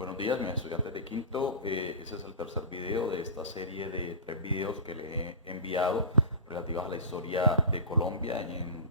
Buenos días, mis estudiantes de quinto. Ese es el tercer video de esta serie de 3 videos que les he enviado relativos a la historia de Colombia, en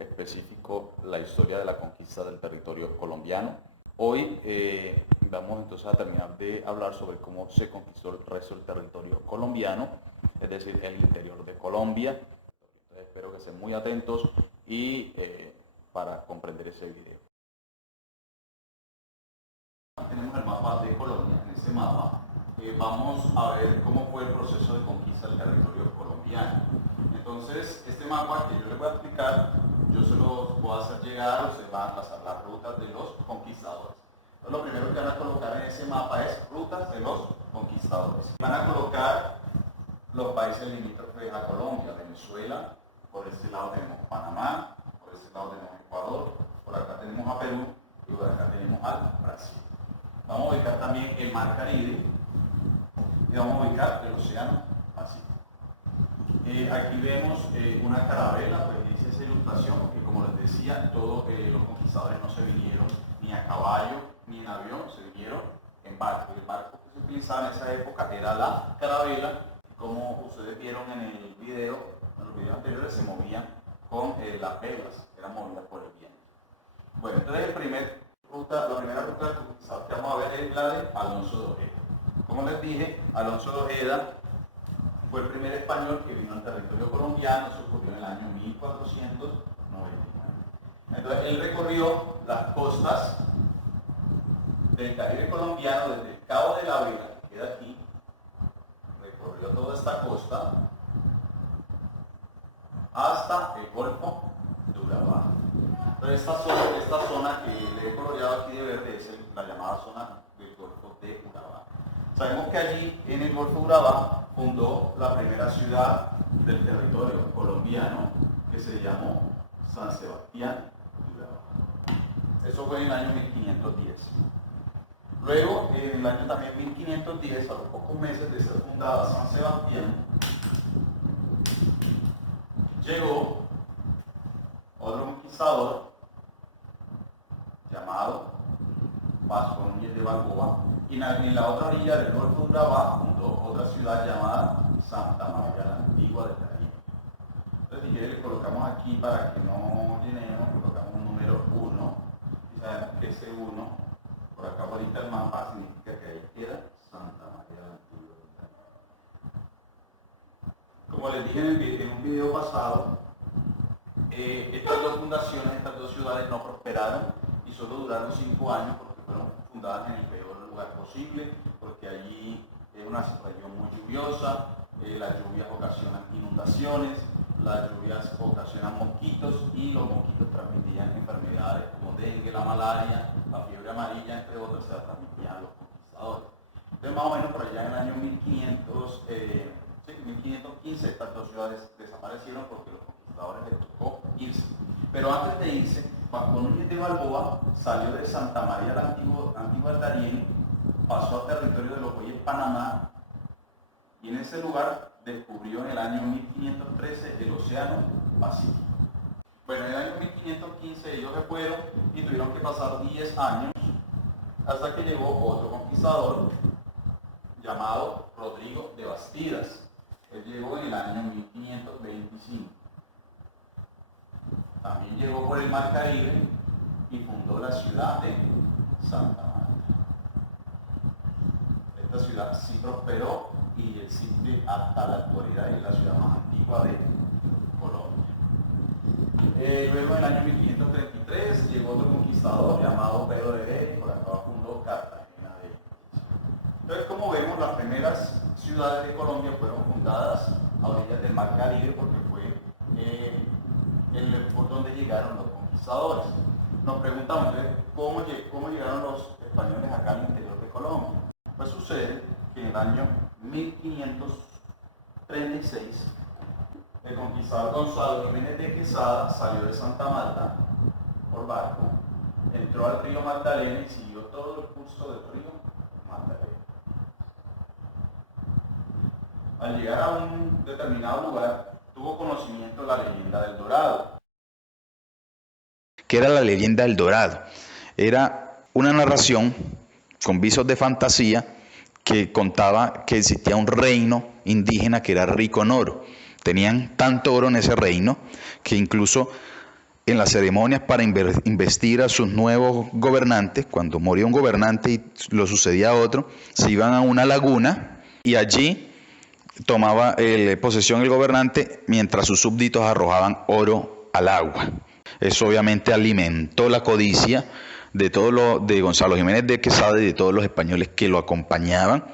específico la historia de la conquista del territorio colombiano. Hoy vamos entonces a terminar de hablar sobre cómo se conquistó el resto del territorio colombiano, es decir, el interior de Colombia. Entonces, espero que estén muy atentos y para comprender ese video. Tenemos el mapa de Colombia. En este mapa vamos a ver cómo fue el proceso de conquista del territorio colombiano. Entonces, este mapa que yo les voy a explicar, yo se los voy a hacer llegar, ustedes van a trazar las rutas de los conquistadores. Entonces, lo primero que van a colocar en ese mapa es rutas de los conquistadores. Van a colocar los países limítrofes a Colombia: Venezuela, por este lado tenemos Panamá, por este lado tenemos Ecuador, por acá tenemos a Perú y por acá tenemos al Brasil. Vamos a ubicar también el Mar Caribe y vamos a ubicar el Océano Pacífico. Aquí vemos una carabela, pues dice esa ilustración, porque como les decía, todos los conquistadores no se vinieron ni a caballo ni en avión, se vinieron en barco. El barco que se utilizaba en esa época era la carabela. Como ustedes vieron en el video, en los videos anteriores, se movían con las velas, eran movidas por el viento. Bueno, entonces la primera ruta que vamos a ver es la de Alonso de Ojeda. Como les dije, Alonso de Ojeda fue el primer español que vino al territorio colombiano. Eso ocurrió en el año 1499. Entonces él recorrió las costas del Caribe colombiano desde el Cabo de la Vela, que queda aquí, recorrió toda esta costa hasta el Golfo de Urabá. Entonces esta zona que le he coloreado aquí de verde es la llamada zona del Golfo de Urabá. Sabemos que allí en el Golfo de Urabá fundó la primera ciudad del territorio colombiano, que se llamó San Sebastián de Urabá. Eso fue en el año 1510. Luego, en el año también 1510, a los pocos meses de ser fundada San Sebastián, llegó otro conquistador llamado Vasco Núñez de Balboa, y en la otra orilla del Golfo de Urabá fundó otra ciudad llamada Santa María la Antigua de Caribe. Entonces, si quieren, le colocamos aquí para que no llenemos, colocamos un número 1, y sabemos que ese 1, por acá ahorita el mapa, significa que ahí queda Santa María la Antigua de Caribe. Como les dije en un video pasado, estas dos fundaciones, estas dos ciudades no prosperaron y solo duraron 5 años, porque fueron fundadas en el peor lugar posible, porque allí es una región muy lluviosa, las lluvias ocasionan inundaciones, las lluvias ocasionan mosquitos, y los mosquitos transmitían enfermedades como dengue, la malaria, la fiebre amarilla, entre otras, se las transmitían a los conquistadores. Entonces, más o menos por allá en el año 1515, estas dos ciudades desaparecieron porque los conquistadores les tocó irse. Pero antes de irse, Vasco Núñez de Balboa salió de Santa María la Antigua del Darién, pasó al territorio de los hoy en Panamá, y en ese lugar descubrió en el año 1513 el Océano Pacífico. Bueno, en el año 1515 ellos se fueron y tuvieron que pasar 10 años hasta que llegó otro conquistador llamado Rodrigo de Bastidas. Él llegó en el año 1525. También llegó por el Mar Caribe y fundó la ciudad de Santa Marta. Esta ciudad sí prosperó y existe hasta la actualidad, es la ciudad más antigua de Colombia. Luego en el año 1533 llegó otro conquistador llamado Pedro de Heredia, y por acá fundó Cartagena de Indias. Entonces, como vemos, las primeras ciudades de Colombia fueron fundadas a orillas del Mar Caribe, porque fue por donde llegaron los conquistadores. Nos preguntamos entonces, ¿cómo llegaron los españoles acá al interior de Colombia? Pues sucede que en el año 1536 el conquistador Gonzalo Jiménez de Quesada salió de Santa Marta por barco, entró al río Magdalena y siguió todo el curso del río Magdalena. Al llegar a un determinado lugar, tuvo conocimiento de la leyenda del Dorado. ¿Qué era la leyenda del Dorado? Era una narración con visos de fantasía, que contaba que existía un reino indígena que era rico en oro. Tenían tanto oro en ese reino que incluso en las ceremonias para investir a sus nuevos gobernantes, cuando moría un gobernante y lo sucedía a otro, se iban a una laguna y allí tomaba posesión el gobernante mientras sus súbditos arrojaban oro al agua. Eso obviamente alimentó la codicia de Gonzalo Jiménez de Quesada y de todos los españoles que lo acompañaban,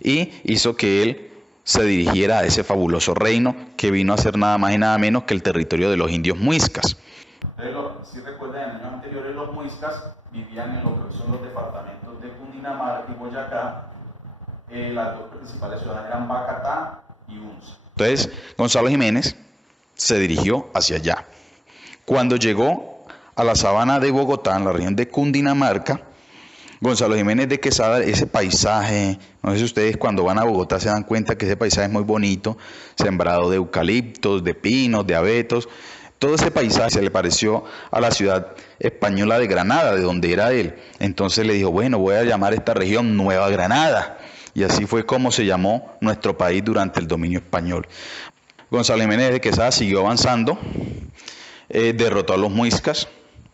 y hizo que él se dirigiera a ese fabuloso reino que vino a ser nada más y nada menos que el territorio de los indios muiscas. Si recuerdan, en años anteriores los muiscas vivían en lo que son los departamentos de Cundinamarca y Boyacá. Las dos principales ciudades eran Bacatá y Unza. Entonces Gonzalo Jiménez se dirigió hacia allá. Cuando llegó a la sabana de Bogotá, en la región de Cundinamarca, Gonzalo Jiménez de Quesada, ese paisaje, no sé si ustedes cuando van a Bogotá se dan cuenta que ese paisaje es muy bonito, sembrado de eucaliptos, de pinos, de abetos. Todo ese paisaje se le pareció a la ciudad española de Granada, de donde era él. Entonces le dijo, bueno, voy a llamar a esta región Nueva Granada. Y así fue como se llamó nuestro país durante el dominio español. Gonzalo Jiménez de Quesada siguió avanzando, derrotó a los muiscas.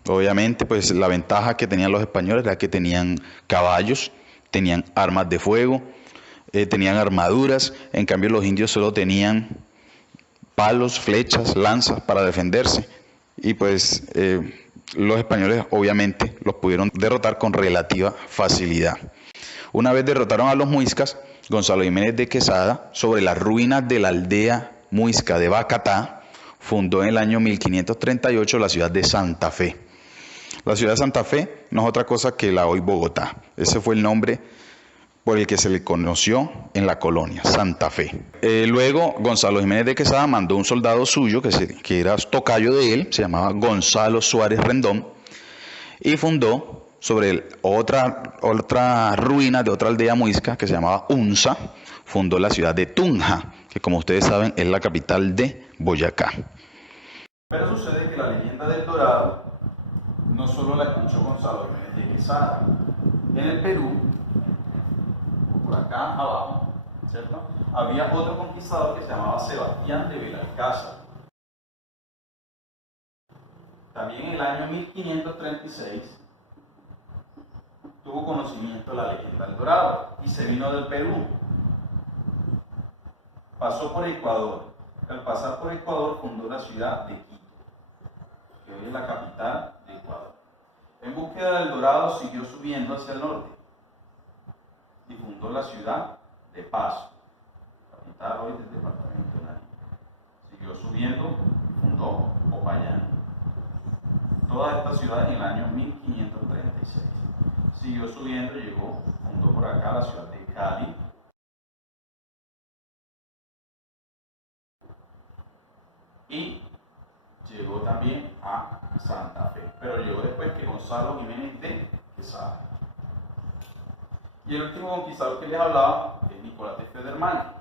Obviamente, pues la ventaja que tenían los españoles era que tenían caballos, tenían armas de fuego, tenían armaduras. En cambio, los indios solo tenían palos, flechas, lanzas para defenderse. Y pues los españoles obviamente los pudieron derrotar con relativa facilidad. Una vez derrotaron a los muiscas, Gonzalo Jiménez de Quesada, sobre las ruinas de la aldea muisca de Bacatá, fundó en el año 1538 la ciudad de Santa Fe. La ciudad de Santa Fe no es otra cosa que la hoy Bogotá. Ese fue el nombre por el que se le conoció en la colonia, Santa Fe. Luego Gonzalo Jiménez de Quesada mandó un soldado suyo, que era tocayo de él, se llamaba Gonzalo Suárez Rendón, y fundó sobre otra ruina de otra aldea muisca que se llamaba Unza, fundó la ciudad de Tunja, que como ustedes saben es la capital de Boyacá. Pero sucede que la leyenda del Dorado no solo la escuchó Gonzalo Jiménez de Quesada. En el Perú, por acá abajo, ¿cierto?, había otro conquistador que se llamaba Sebastián de Belalcázar. También en el año 1536 tuvo conocimiento de la leyenda del Dorado y se vino del Perú. Pasó por Ecuador. Al pasar por Ecuador fundó la ciudad de Quito, que hoy es la capital de Ecuador. En búsqueda del Dorado siguió subiendo hacia el norte y fundó la ciudad de Pasto, capital hoy del departamento de Nariño. Siguió subiendo y fundó Popayán. Todas estas ciudades en el año 1536. Siguió subiendo, llegó, fundó por acá la ciudad de Cali. Y llegó también a Santa Fe, pero llegó después que Gonzalo Jiménez de Quesada. Y el último conquistador que les hablaba es Nicolás de Federman.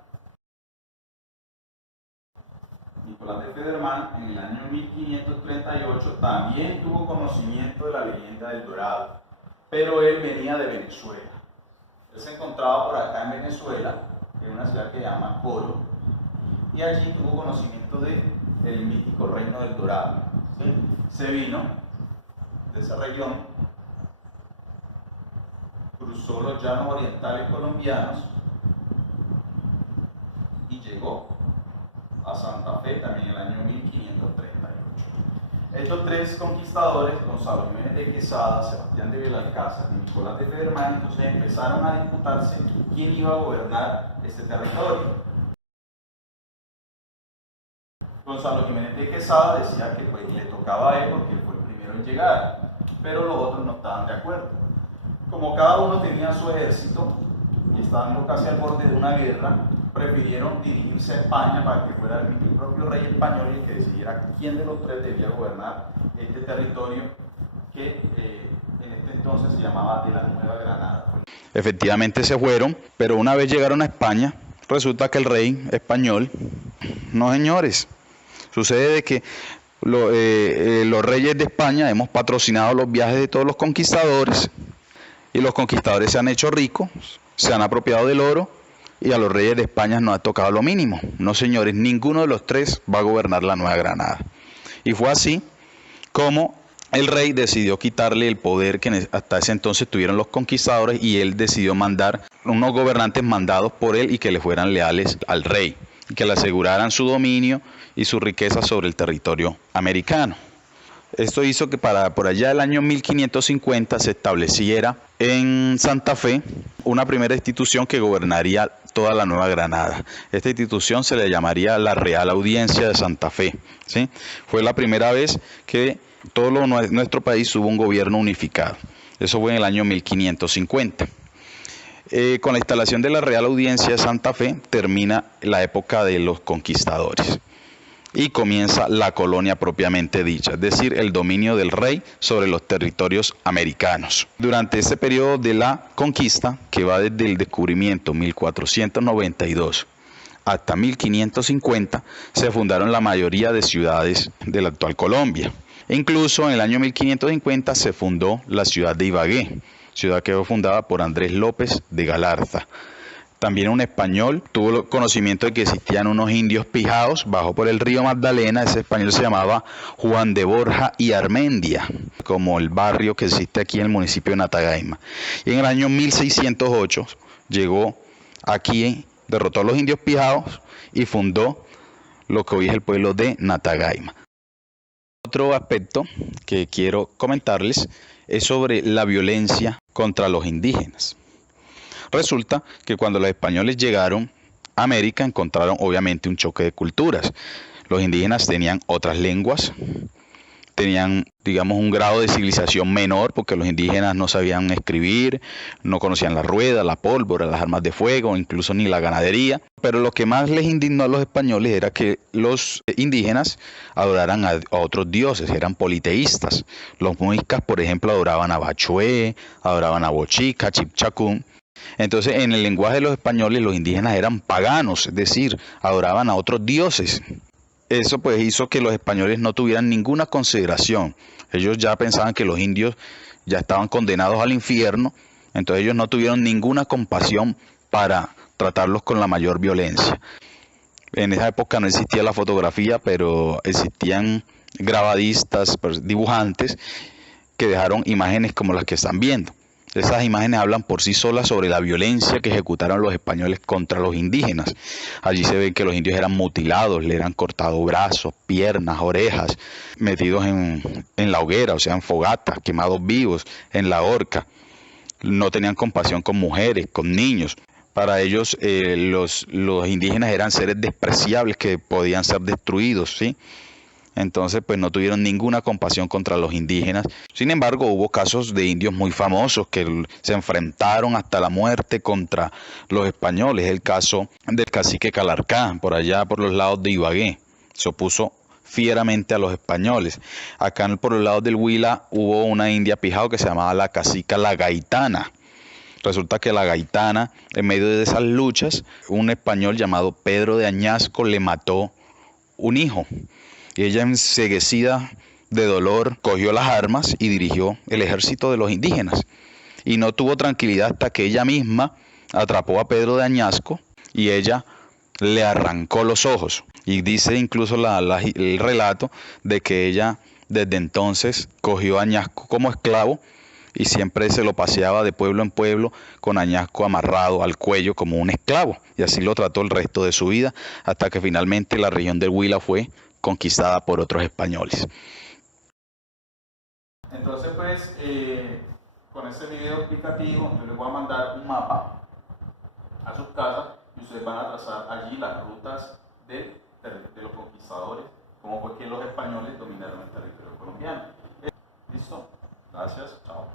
Nicolás de Federman en el año 1538 también tuvo conocimiento de la leyenda del Dorado, pero él venía de Venezuela. Él se encontraba por acá en Venezuela, en una ciudad que se llama Coro, y allí tuvo conocimiento del mítico reino del Dorado. ¿Sí? Se vino de esa región, cruzó los llanos orientales colombianos y llegó a Santa Fe también en el año 1538. Estos tres conquistadores, Gonzalo Jiménez de Quesada, Sebastián de Belalcázar y Nicolás de Federman, entonces empezaron a disputarse quién iba a gobernar este territorio. Gonzalo Jiménez de Quesada decía que pues, le tocaba a él porque él fue el primero en llegar, pero los otros no estaban de acuerdo. Como cada uno tenía su ejército y estaban casi al borde de una guerra, prefirieron dirigirse a España para que fuera el propio rey español el que decidiera quién de los tres debía gobernar este territorio que en este entonces se llamaba de la Nueva Granada. Efectivamente se fueron, pero una vez llegaron a España, resulta que el rey español, no señores, sucede de que los reyes de España hemos patrocinado los viajes de todos los conquistadores Y los conquistadores se han hecho ricos, se han apropiado del oro y a los reyes de España no ha tocado lo mínimo. No, señores, ninguno de los tres va a gobernar la Nueva Granada. Y fue así como el rey decidió quitarle el poder que hasta ese entonces tuvieron los conquistadores y él decidió mandar unos gobernantes mandados por él y que le fueran leales al rey, y que le aseguraran su dominio y su riqueza sobre el territorio americano. Esto hizo que por allá del año 1550 se estableciera en Santa Fe una primera institución que gobernaría toda la Nueva Granada. Esta institución se le llamaría la Real Audiencia de Santa Fe, ¿sí? Fue la primera vez que nuestro país hubo un gobierno unificado. Eso fue en el año 1550. Con la instalación de la Real Audiencia de Santa Fe termina la época de los conquistadores y comienza la colonia propiamente dicha, es decir, el dominio del rey sobre los territorios americanos. Durante este periodo de la conquista, que va desde el descubrimiento 1492 hasta 1550, se fundaron la mayoría de ciudades de la actual Colombia. Incluso en el año 1550 se fundó la ciudad de Ibagué, ciudad que fue fundada por Andrés López de Galarza. También un español tuvo conocimiento de que existían unos indios pijaos bajo por el río Magdalena. Ese español se llamaba Juan de Borja y Armendia, como el barrio que existe aquí en el municipio de Natagaima. Y en el año 1608 llegó aquí, derrotó a los indios pijaos y fundó lo que hoy es el pueblo de Natagaima. Otro aspecto que quiero comentarles es sobre la violencia contra los indígenas. Resulta que cuando los españoles llegaron a América encontraron obviamente un choque de culturas. Los indígenas tenían otras lenguas, tenían, digamos, un grado de civilización menor porque los indígenas no sabían escribir, no conocían la rueda, la pólvora, las armas de fuego, incluso ni la ganadería. Pero lo que más les indignó a los españoles era que los indígenas adoraran a otros dioses, eran politeístas. Los muiscas, por ejemplo, adoraban a Bachué, adoraban a Bochica, Chipchacún. Entonces, en el lenguaje de los españoles, los indígenas eran paganos, es decir, adoraban a otros dioses. Eso pues hizo que los españoles no tuvieran ninguna consideración. Ellos ya pensaban que los indios ya estaban condenados al infierno, entonces ellos no tuvieron ninguna compasión para tratarlos con la mayor violencia. En esa época no existía la fotografía, pero existían grabadistas, dibujantes, que dejaron imágenes como las que están viendo. Esas imágenes hablan por sí solas sobre la violencia que ejecutaron los españoles contra los indígenas. Allí se ve que los indios eran mutilados, le eran cortados brazos, piernas, orejas, metidos en la hoguera, o sea, en fogatas, quemados vivos, en la horca. No tenían compasión con mujeres, con niños. Para ellos los indígenas eran seres despreciables que podían ser destruidos, ¿sí? Entonces, pues no tuvieron ninguna compasión contra los indígenas. Sin embargo, hubo casos de indios muy famosos que se enfrentaron hasta la muerte contra los españoles. El caso del cacique Calarcá, por allá por los lados de Ibagué. Se opuso fieramente a los españoles. Acá por los lados del Huila hubo una india pijao que se llamaba la cacica La Gaitana. Resulta que La Gaitana, en medio de esas luchas, un español llamado Pedro de Añasco le mató un hijo. Y ella, enceguecida de dolor, cogió las armas y dirigió el ejército de los indígenas. Y no tuvo tranquilidad hasta que ella misma atrapó a Pedro de Añasco y ella le arrancó los ojos. Y dice incluso el relato de que ella desde entonces cogió a Añasco como esclavo y siempre se lo paseaba de pueblo en pueblo con Añasco amarrado al cuello como un esclavo. Y así lo trató el resto de su vida hasta que finalmente la región del Huila fue conquistada por otros españoles. Entonces, pues, con este video explicativo, yo les voy a mandar un mapa a sus casas y ustedes van a trazar allí las rutas de los conquistadores, cómo fue que los españoles dominaron el territorio colombiano. ¿Listo? Gracias, chao.